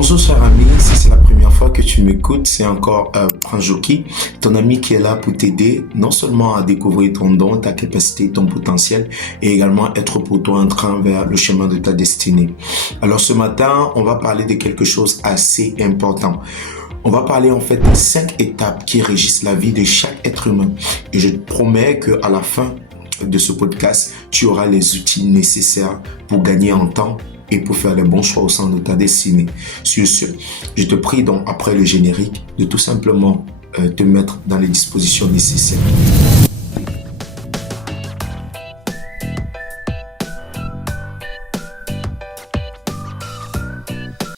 Bonjour cher ami, si c'est la première fois que tu m'écoutes, c'est encore Pranjoki, ton ami qui est là pour t'aider non seulement à découvrir ton don, ta capacité, ton potentiel, et également être pour toi un train vers le chemin de ta destinée. Alors ce matin, on va parler de quelque chose assez important. On va parler en fait de 5 étapes qui régissent la vie de chaque être humain. Et je te promets qu'à la fin de ce podcast, tu auras les outils nécessaires pour gagner en temps et pour faire les bons choix au sein de ta destinée. Sur ce, je te prie donc après le générique de tout simplement te mettre dans les dispositions nécessaires.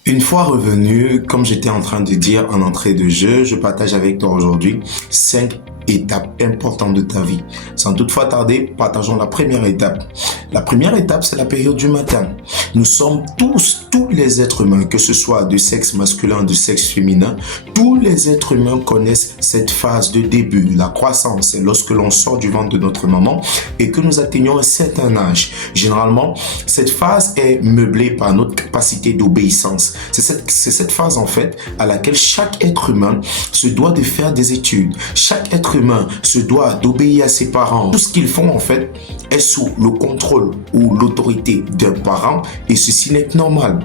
Une fois revenu, comme j'étais en train de dire en entrée de jeu, je partage avec toi aujourd'hui 5 étapes importantes de ta vie. Sans toutefois tarder, partageons la première étape. La première étape, c'est la période du matin. Nous sommes tous les êtres humains, que ce soit de sexe masculin, de sexe féminin, tous les êtres humains connaissent cette phase de début, la croissance. C'est lorsque l'on sort du ventre de notre maman et que nous atteignons un certain âge. Généralement, cette phase est meublée par notre capacité d'obéissance. C'est cette phase en fait à laquelle chaque être humain se doit de faire des études. Chaque être humain se doit d'obéir à ses parents. Tout ce qu'ils font en fait est sous le contrôle ou l'autorité d'un parent et ceci n'est normal.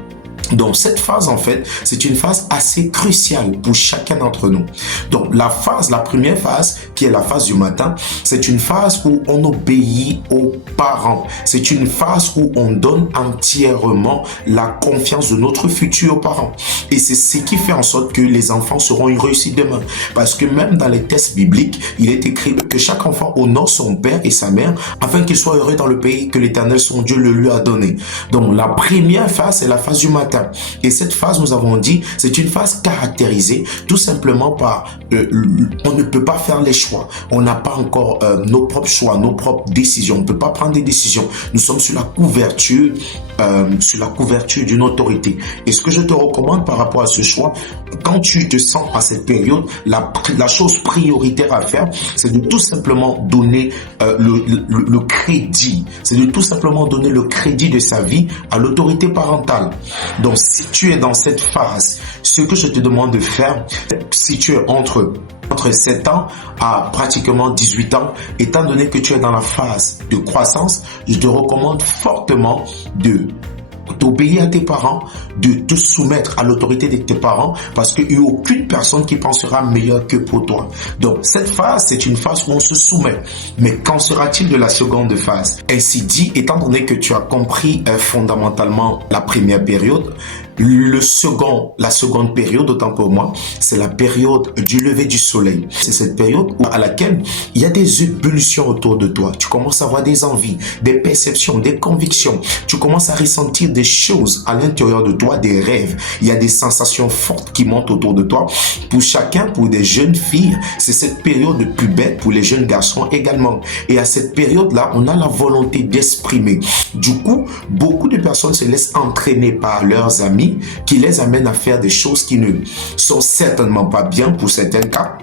Donc cette phase en fait, c'est une phase assez cruciale pour chacun d'entre nous. Donc la première phase qui est la phase du matin, c'est une phase où on obéit aux parents. C'est une phase où on donne entièrement la confiance de notre futur parent. Et c'est ce qui fait en sorte que les enfants seront une réussite demain. Parce que même dans les textes bibliques, il est écrit que chaque enfant honore son père et sa mère afin qu'il soit heureux dans le pays que l'Éternel son Dieu le lui a donné. Donc la première phase, c'est la phase du matin. Et cette phase, nous avons dit, c'est une phase caractérisée tout simplement par on ne peut pas faire les choix. On n'a pas encore nos propres choix, nos propres décisions. On ne peut pas prendre des décisions. Nous sommes sur la couverture d'une autorité. Et ce que je te recommande par rapport à ce choix, quand tu te sens à cette période, la chose prioritaire à faire, c'est de tout simplement donner le crédit. C'est de tout simplement donner le crédit de sa vie à l'autorité parentale. Donc, si tu es dans cette phase, ce que je te demande de faire, si tu es entre 7 ans à pratiquement 18 ans, étant donné que tu es dans la phase de croissance, je te recommande fortement d'obéir à tes parents, de te soumettre à l'autorité de tes parents parce qu'il n'y a aucune personne qui pensera meilleur que pour toi. Donc, cette phase, c'est une phase où on se soumet. Mais qu'en sera-t-il de la seconde phase? Ainsi dit, étant donné que tu as compris fondamentalement la première période, la seconde période, autant pour moi, c'est la période du lever du soleil. C'est cette période à laquelle il y a des ébullitions autour de toi. Tu commences à avoir des envies, des perceptions, des convictions. Tu commences à ressentir des choses à l'intérieur de toi, des rêves. Il y a des sensations fortes qui montent autour de toi. Pour chacun, pour des jeunes filles, c'est cette période plus bête pour les jeunes garçons également. Et à cette période-là, on a la volonté d'exprimer. Du coup, beaucoup de personnes se laissent entraîner par leurs amis qui les amènent à faire des choses qui ne sont certainement pas bien pour certains cas,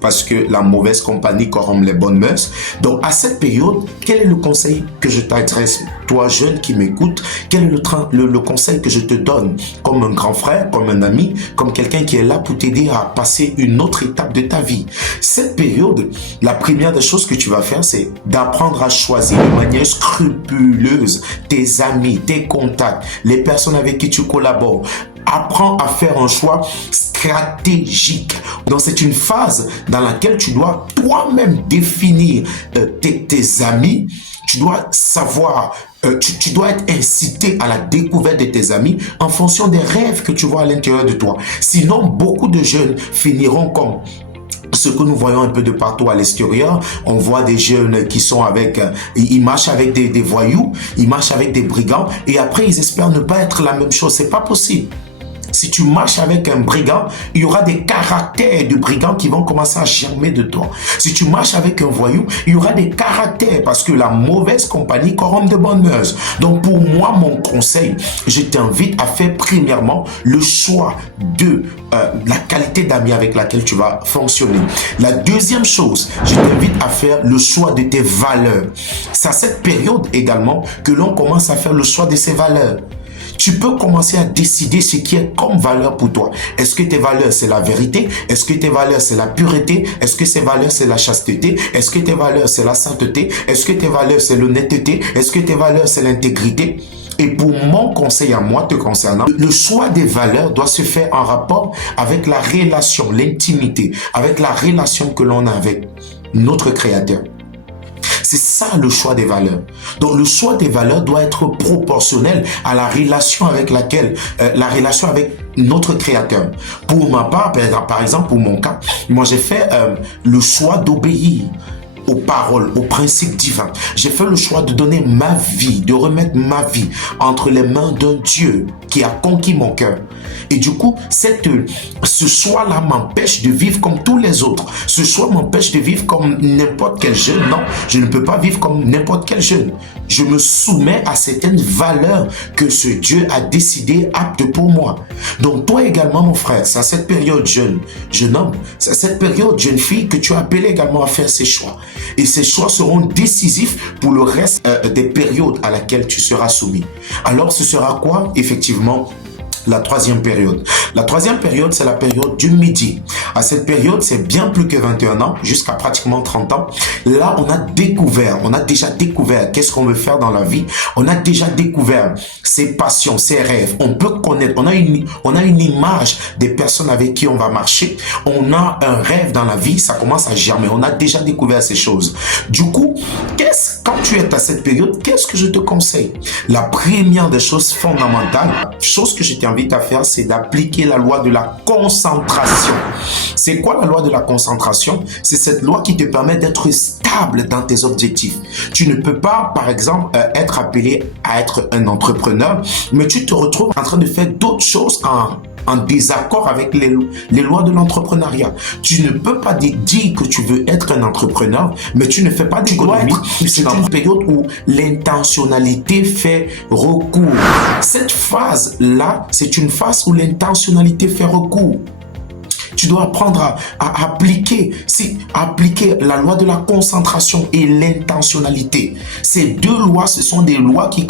parce que la mauvaise compagnie corrompt les bonnes mœurs. Donc, à cette période, quel est le conseil que je t'adresse, toi jeune qui m'écoute? Quel est le conseil que je te donne comme un grand frère, comme un ami, comme quelqu'un qui est là pour t'aider à passer une autre étape de ta vie? Cette période, la première des choses que tu vas faire, c'est d'apprendre à choisir de manière scrupuleuse tes amis, tes contacts, les personnes avec qui tu collabores. Apprends à faire un choix stratégique. Donc, c'est une phase dans laquelle tu dois toi-même définir tes amis. Tu dois savoir, tu dois être incité à la découverte de tes amis en fonction des rêves que tu vois à l'intérieur de toi. Sinon, beaucoup de jeunes finiront comme ce que nous voyons un peu de partout à l'extérieur. On voit des jeunes qui sont ils marchent avec des voyous, ils marchent avec des brigands et après ils espèrent ne pas être la même chose. C'est pas possible. Si tu marches avec un brigand, il y aura des caractères de brigands qui vont commencer à germer de toi. Si tu marches avec un voyou, il y aura des caractères parce que la mauvaise compagnie corrompt de bonnes mœurs. Donc pour moi, mon conseil, je t'invite à faire premièrement le choix de la qualité d'amis avec laquelle tu vas fonctionner. La deuxième chose, je t'invite à faire le choix de tes valeurs. C'est à cette période également que l'on commence à faire le choix de ses valeurs. tu peux commencer à décider ce qui est comme valeur pour toi. Est-ce que tes valeurs, c'est la vérité? Est-ce que tes valeurs, c'est la pureté? Est-ce que tes valeurs, c'est la chasteté? Est-ce que tes valeurs, c'est la sainteté? Est-ce que tes valeurs, c'est l'honnêteté? Est-ce que tes valeurs, c'est l'intégrité? Et pour mon conseil à moi te concernant, le choix des valeurs doit se faire en rapport avec la relation, l'intimité, avec la relation que l'on a avec notre Créateur. C'est ça le choix des valeurs. Donc le choix des valeurs doit être proportionnel à la relation avec la relation avec notre Créateur. Pour ma part, par exemple, pour mon cas, moi j'ai fait le choix d'obéir aux paroles, aux principes divins. J'ai fait le choix de donner ma vie, de remettre ma vie entre les mains d'un Dieu qui a conquis mon cœur. Et du coup, ce choix-là m'empêche de vivre comme tous les autres. Ce choix m'empêche de vivre comme n'importe quel jeune. Non, je ne peux pas vivre comme n'importe quel jeune. Je me soumets à certaines valeurs que ce Dieu a décidé aptes pour moi. Donc toi également, mon frère, c'est à cette période jeune homme, c'est à cette période jeune fille que tu es appelé également à faire ces choix. Et ces choix seront décisifs pour le reste des périodes à laquelle tu seras soumis. Alors ce sera quoi? Effectivement, la troisième période. La troisième période, c'est la période du midi. À cette période, c'est bien plus que 21 ans, jusqu'à pratiquement 30 ans. Là, on a déjà découvert qu'est-ce qu'on veut faire dans la vie. On a déjà découvert ses passions, ses rêves. On peut connaître, on a une image des personnes avec qui on va marcher. On a un rêve dans la vie, ça commence à germer. On a déjà découvert ces choses. Du coup, quand tu es à cette période, qu'est-ce que je te conseille? La première des choses fondamentales, chose que je t'invite à faire, c'est d'appliquer la loi de la concentration. C'est quoi la loi de la concentration? C'est cette loi qui te permet d'être stable dans tes objectifs. Tu ne peux pas, par exemple, être appelé à être un entrepreneur, mais tu te retrouves en train de faire d'autres choses en désaccord avec les lois de l'entrepreneuriat. Tu ne peux pas dire que tu veux être un entrepreneur, mais tu ne fais pas d'économie. C'est dans une période où l'intentionnalité fait recours. Cette phase-là, c'est une phase où l'intentionnalité fait recours. Tu dois apprendre à appliquer la loi de la concentration et l'intentionnalité. Ces deux lois, ce sont des lois qui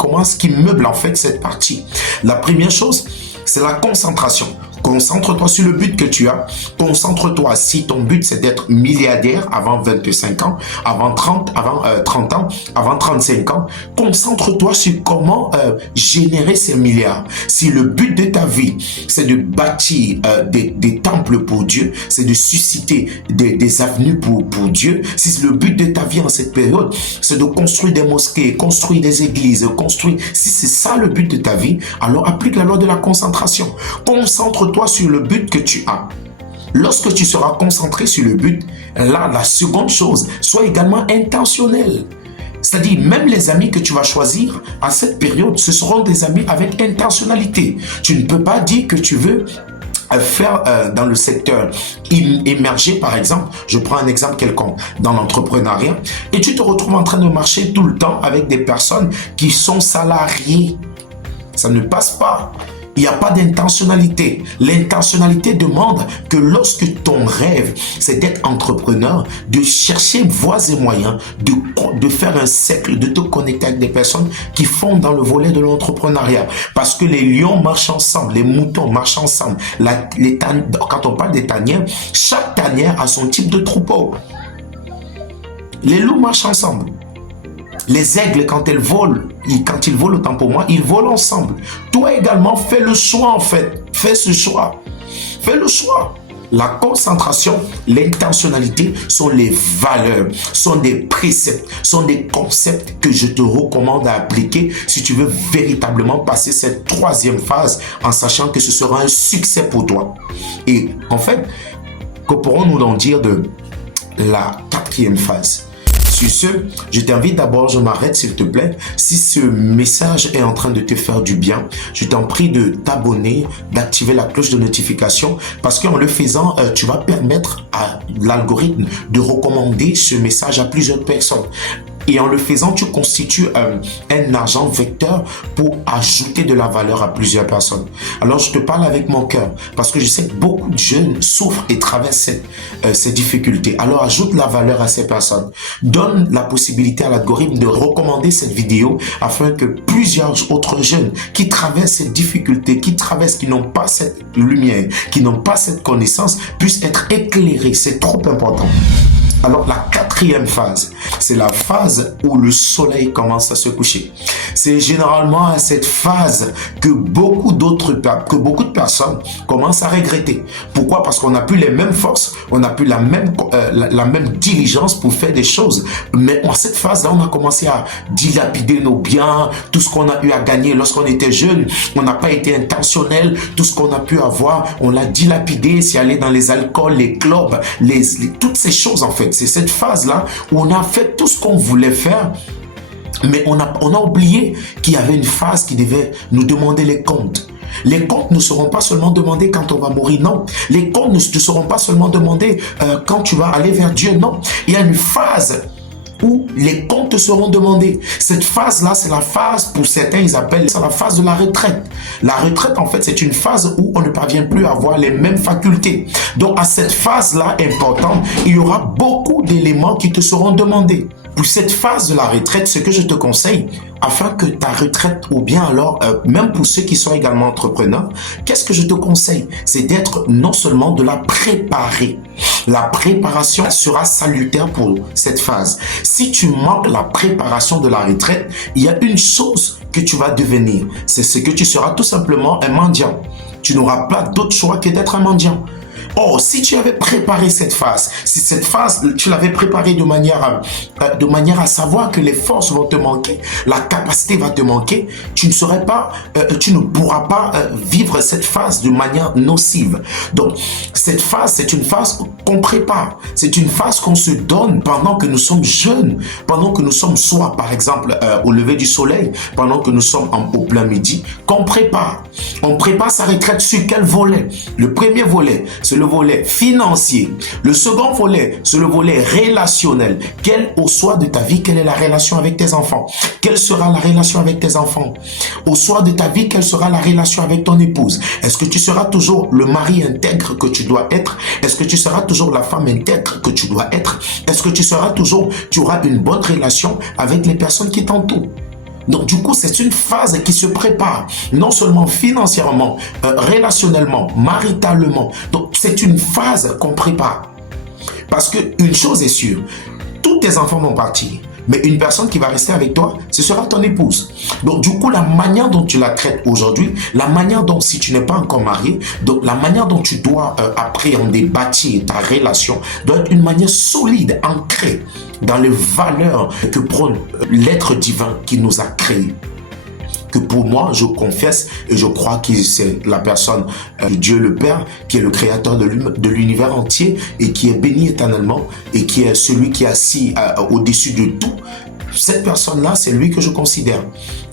meublent en fait cette partie. La première chose, c'est la concentration. Concentre-toi sur le but que tu as. Concentre-toi si ton but c'est d'être milliardaire avant 25 ans, avant 30 ans, avant 35 ans. Concentre-toi sur comment générer ces milliards. Si le but de ta vie c'est de bâtir des temples pour Dieu, c'est de susciter des avenues pour Dieu. Si le but de ta vie en cette période c'est de construire des mosquées, construire des églises, si c'est ça le but de ta vie, alors applique la loi de la concentration. Concentre-toi sur le but que tu as. Lorsque tu seras concentré sur le but, là, la seconde chose, sois également intentionnel. C'est-à-dire, même les amis que tu vas choisir à cette période, ce seront des amis avec intentionnalité. Tu ne peux pas dire que tu veux faire dans le secteur émerger, par exemple, je prends un exemple quelconque, dans l'entrepreneuriat, et tu te retrouves en train de marcher tout le temps avec des personnes qui sont salariées. Ça ne passe pas. Il n'y a pas d'intentionnalité. L'intentionnalité demande que lorsque ton rêve, c'est d'être entrepreneur, de chercher voies et moyens, de faire un cercle, de te connecter avec des personnes qui font dans le volet de l'entrepreneuriat. Parce que les lions marchent ensemble, les moutons marchent ensemble. Quand on parle des tanières, chaque tanière a son type de troupeau. Les loups marchent ensemble. Les aigles, quand ils volent autant pour moi, ils volent ensemble. Toi également, fais le choix en fait. Fais ce choix. Fais le choix. La concentration, l'intentionnalité sont les valeurs, sont des préceptes, sont des concepts que je te recommande à appliquer si tu veux véritablement passer cette troisième phase en sachant que ce sera un succès pour toi. Et en fait, que pourrons-nous en dire de la quatrième phase? Sur ce, je t'invite d'abord, je m'arrête s'il te plaît. Si ce message est en train de te faire du bien, je t'en prie de t'abonner, d'activer la cloche de notification parce qu'en le faisant, tu vas permettre à l'algorithme de recommander ce message à plusieurs personnes. Et en le faisant, tu constitues un agent vecteur pour ajouter de la valeur à plusieurs personnes. Alors, je te parle avec mon cœur parce que je sais que beaucoup de jeunes souffrent et traversent ces difficultés. Alors, ajoute la valeur à ces personnes. Donne la possibilité à l'algorithme de recommander cette vidéo afin que plusieurs autres jeunes qui traversent cette difficulté, qui n'ont pas cette lumière, qui n'ont pas cette connaissance, puissent être éclairés. C'est trop important. Alors, la quatrième phase, c'est la phase où le soleil commence à se coucher. C'est généralement à cette phase que beaucoup de personnes commencent à regretter. Pourquoi? Parce qu'on n'a plus les mêmes forces, on n'a plus la même diligence pour faire des choses. Mais en cette phase-là, on a commencé à dilapider nos biens, tout ce qu'on a eu à gagner lorsqu'on était jeune, on n'a pas été intentionnel, tout ce qu'on a pu avoir, on l'a dilapidé, c'est aller dans les alcools, les clubs, toutes ces choses en fait. C'est cette phase-là où on a fait tout ce qu'on voulait faire, mais on a oublié qu'il y avait une phase qui devait nous demander les comptes. Les comptes ne seront pas seulement demandés quand on va mourir, non. Les comptes ne seront pas seulement demandés quand tu vas aller vers Dieu, non. Il y a une phase où les comptes te seront demandés. Cette phase-là, c'est la phase, pour certains, ils appellent ça la phase de la retraite. La retraite, en fait, c'est une phase où on ne parvient plus à avoir les mêmes facultés. Donc, à cette phase-là importante, il y aura beaucoup d'éléments qui te seront demandés. Pour cette phase de la retraite, ce que je te conseille, afin que ta retraite, ou bien alors, même pour ceux qui sont également entrepreneurs, qu'est-ce que je te conseille? C'est d'être non seulement de la préparer. La préparation sera salutaire pour cette phase. Si tu manques la préparation de la retraite, il y a une chose que tu vas devenir. C'est ce que tu seras tout simplement un mendiant. Tu n'auras pas d'autre choix que d'être un mendiant. Or, si tu avais préparé cette phase, si cette phase, tu l'avais préparée de manière à savoir que les forces vont te manquer, la capacité va te manquer, tu ne pourras pas vivre cette phase de manière nocive. Donc, cette phase, c'est une phase qu'on prépare. C'est une phase qu'on se donne pendant que nous sommes jeunes, pendant que nous sommes soit, par exemple, au lever du soleil, pendant que nous sommes au plein midi, qu'on prépare. On prépare sa retraite sur quel volet? Le premier volet, c'est le volet financier. Le second volet, c'est le volet relationnel. Au soir de ta vie, quelle est la relation avec tes enfants? Quelle sera la relation avec tes enfants? Au soir de ta vie, quelle sera la relation avec ton épouse? Est-ce que tu seras toujours le mari intègre que tu dois être? Est-ce que tu seras toujours la femme intègre que tu dois être? Est-ce que tu auras une bonne relation avec les personnes qui t'entourent? Donc du coup, c'est une phase qui se prépare, non seulement financièrement, relationnellement, maritalement. Donc c'est une phase qu'on prépare. Parce qu'une chose est sûre, tous tes enfants vont partir. Mais une personne qui va rester avec toi, ce sera ton épouse. Donc du coup, la manière dont tu la traites aujourd'hui, la manière dont, si tu n'es pas encore marié, donc la manière dont tu dois appréhender, bâtir ta relation, doit être une manière solide, ancrée dans les valeurs que prône l'être divin qui nous a créés. Que pour moi, je confesse et je crois que c'est la personne de Dieu le Père qui est le créateur de l'univers entier et qui est béni éternellement et qui est celui qui est assis au-dessus de tout. Cette personne-là, c'est lui que je considère.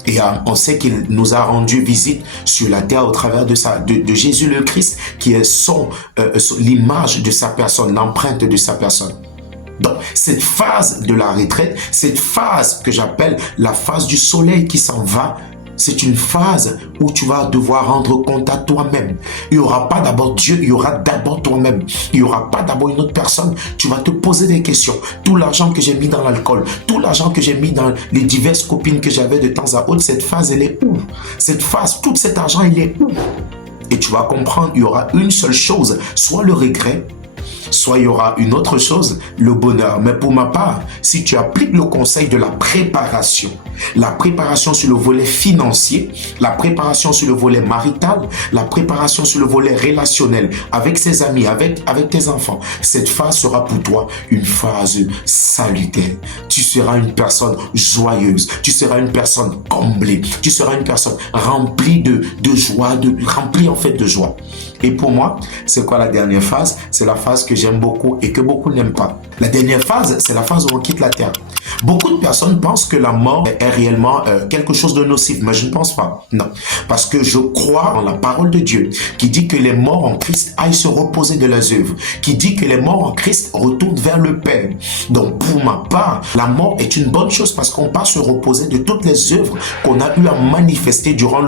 Et on sait qu'il nous a rendu visite sur la terre au travers de Jésus le Christ, qui est l'image de sa personne, l'empreinte de sa personne. Donc, cette phase de la retraite, cette phase que j'appelle la phase du soleil qui s'en va, c'est une phase où tu vas devoir rendre compte à toi-même. Il n'y aura pas d'abord Dieu, il y aura d'abord toi-même. Il n'y aura pas d'abord une autre personne. Tu vas te poser des questions. Tout l'argent que j'ai mis dans l'alcool, tout l'argent que j'ai mis dans les diverses copines que j'avais de temps à autre, cette phase, elle est où? Cette phase, tout cet argent, il est où? Et tu vas comprendre, il y aura une seule chose, soit le regret, soit il y aura une autre chose, le bonheur. Mais pour ma part, si tu appliques le conseil de la préparation sur le volet financier, la préparation sur le volet marital, la préparation sur le volet relationnel, avec ses amis, avec tes enfants, cette phase sera pour toi une phase salutaire. Tu seras une personne joyeuse, tu seras une personne comblée, tu seras une personne remplie de joie, remplie en fait de joie. Et pour moi, c'est quoi la dernière phase? C'est la phase que j'aime beaucoup et que beaucoup n'aiment pas. La dernière phase, c'est la phase où on quitte la terre. Beaucoup de personnes pensent que la mort est réellement quelque chose de nocif, mais je ne pense pas. Non, parce que je crois en la parole de Dieu qui dit que les morts en Christ aillent se reposer de leurs œuvres, qui dit que les morts en Christ retournent vers le Père. Donc pour ma part, la mort est une bonne chose parce qu'on part se reposer de toutes les œuvres qu'on a eu à manifester durant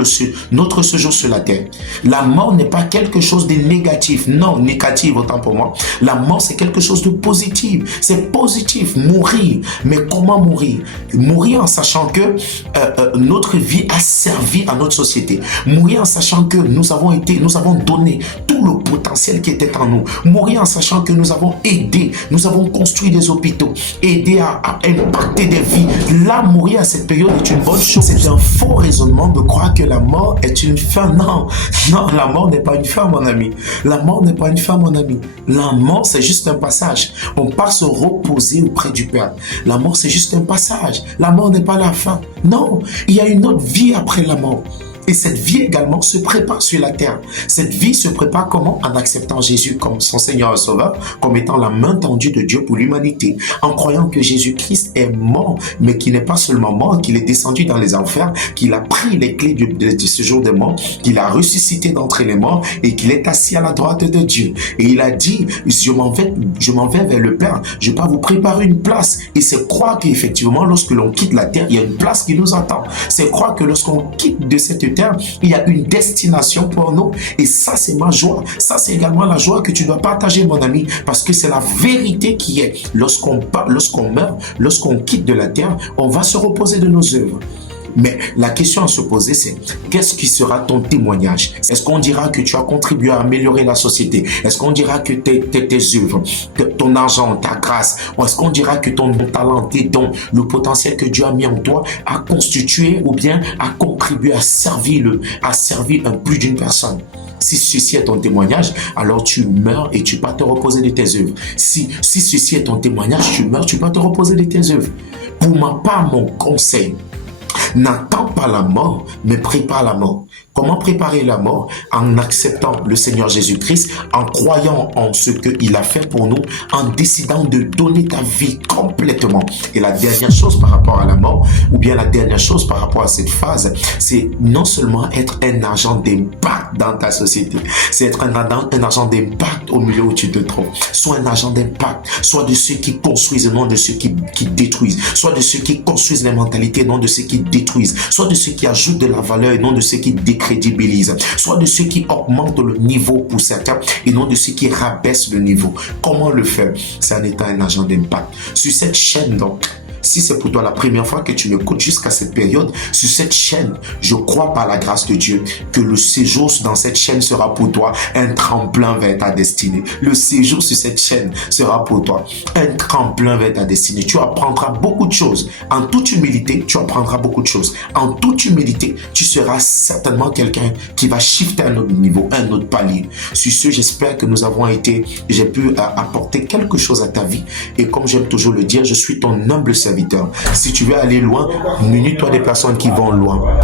notre séjour sur la terre. La mort n'est pas quelque chose de négatif, non, négatif autant pour moi. La mort c'est quelque chose de positif, c'est positif, mourir, mais comment mourir? Mourir en sachant que notre vie a servi à notre société. Mourir en sachant que nous avons donné tout le potentiel qui était en nous. Mourir en sachant que nous avons aidé, nous avons construit des hôpitaux, aidé à impacter des vies. Là, mourir à cette période est une bonne chose. C'est un faux raisonnement de croire que la mort est une fin. Non, non, la mort n'est pas une fin, mon ami. La mort n'est pas une fin, mon ami. La mort, c'est juste un passage. On part se reposer auprès du Père. La mort, c'est juste un passage. La mort n'est pas la fin. Non, il y a une autre vie après la mort. Et cette vie également se prépare sur la terre. Cette vie se prépare comment? En acceptant Jésus comme son Seigneur et Sauveur, comme étant la main tendue de Dieu pour l'humanité, en croyant que Jésus-Christ est mort, mais qu'il n'est pas seulement mort, qu'il est descendu dans les enfers, qu'il a pris les clés de ce jour des morts, qu'il a ressuscité d'entre les morts et qu'il est assis à la droite de Dieu. Et il a dit, je m'en vais vers le Père, je vais vous préparer une place. Et c'est croire qu'effectivement, lorsque l'on quitte la terre, il y a une place qui nous attend. C'est croire que lorsqu'on quitte de cette terre, il y a une destination pour nous. Et ça, c'est ma joie. Ça, c'est également la joie que tu dois partager, mon ami, parce que c'est la vérité qui est. Lorsqu'on meurt, lorsqu'on quitte de la terre, on va se reposer de nos œuvres. Mais la question à se poser, c'est qu'est-ce qui sera ton témoignage? Est-ce qu'on dira que tu as contribué à améliorer la société? Est-ce qu'on dira que tes œuvres, ton argent, ta grâce, ou est-ce qu'on dira que ton talent, tes dons, le potentiel que Dieu a mis en toi a constitué ou bien a contribué à servir plus d'une personne? Si ceci est ton témoignage, alors tu meurs et tu vas te reposer de tes œuvres. Si ceci est ton témoignage, tu meurs, tu vas te reposer de tes œuvres. Pour ma part, mon conseil, n'attends pas la mort, mais prépare la mort. Comment préparer la mort? En acceptant le Seigneur Jésus-Christ, en croyant en ce qu'il a fait pour nous, en décidant de donner ta vie complètement. Et la dernière chose par rapport à la mort, ou bien la dernière chose par rapport à cette phase, c'est non seulement être un agent d'impact dans ta société, c'est être un agent d'impact au milieu où tu te trouves. Sois un agent d'impact, soit de ceux qui construisent et non de ceux qui détruisent, soit de ceux qui construisent les mentalités et non de ceux qui détruisent, soit de ceux qui ajoutent de la valeur et non de ceux qui décrédibilisent, soit de ceux qui augmentent le niveau pour certains et non de ceux qui rabaissent le niveau. Comment le faire? C'est en étant un agent d'impact. Sur cette chaîne donc, si c'est pour toi la première fois que tu m'écoutes jusqu'à cette période, sur cette chaîne, je crois par la grâce de Dieu que le séjour dans cette chaîne sera pour toi un tremplin vers ta destinée. Le séjour sur cette chaîne sera pour toi un tremplin vers ta destinée. Tu apprendras beaucoup de choses. En toute humilité, tu apprendras beaucoup de choses. En toute humilité, tu seras certainement quelqu'un qui va shifter à un autre niveau, un autre palier. Sur ce, j'espère que j'ai pu apporter quelque chose à ta vie. Et comme j'aime toujours le dire, je suis ton humble serviteur. Si tu veux aller loin, munis-toi des personnes qui vont loin.